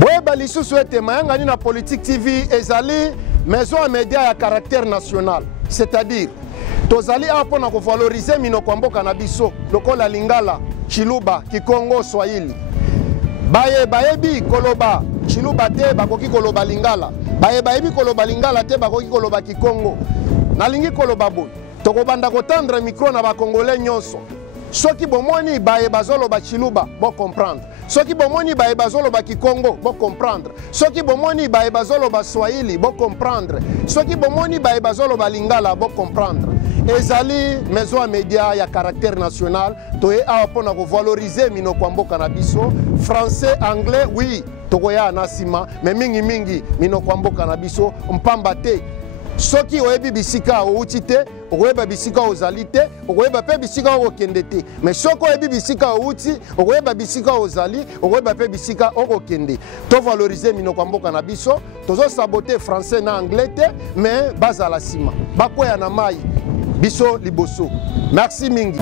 Boyeba lisusu ete mayangani na Politique TV ezali maison à médias à caractère national, c'est-à-dire tozali apo na valoriser minoko mboka na biso lokola Lingala, Chiluba, Kikongo, Swahili. Bayebi koloba Chiluba te bakoki koloba Lingala. Bayebi koloba Lingala te bakoki koloba Kikongo. Nalingi koloba boy. Tokobanda kotandre micro na ba Congolais nyonso. Soki bomoni bayebazolo ba Chiluba, bon comprendre. Soki bomoni bayebazolo ba Kikongo, bon comprendre. Soki bomoni bayebazolo ba Swahili, bon comprendre. Soki bomoni bayebazolo ba Lingala, bon comprendre. Ezali maison à médias ya caractère national, toye apo na ko valoriser minoko mboka na biso, français, anglais, oui, tokoya nasima, mais mingi minoko mboka na biso, mpamba te. Soki oyebi bisika outi te, okoyeba bisika ozali te, okoyeba pe bisika okende te. Mais soko oyebi bisika outi, okoyeba bisika ozali, okoyeba pe bisika okende. To valoriser minoko mboka na biso, tozo saboter français na anglais te, mais bazala sima. Bakoya na mai, biso liboso. Merci mingi.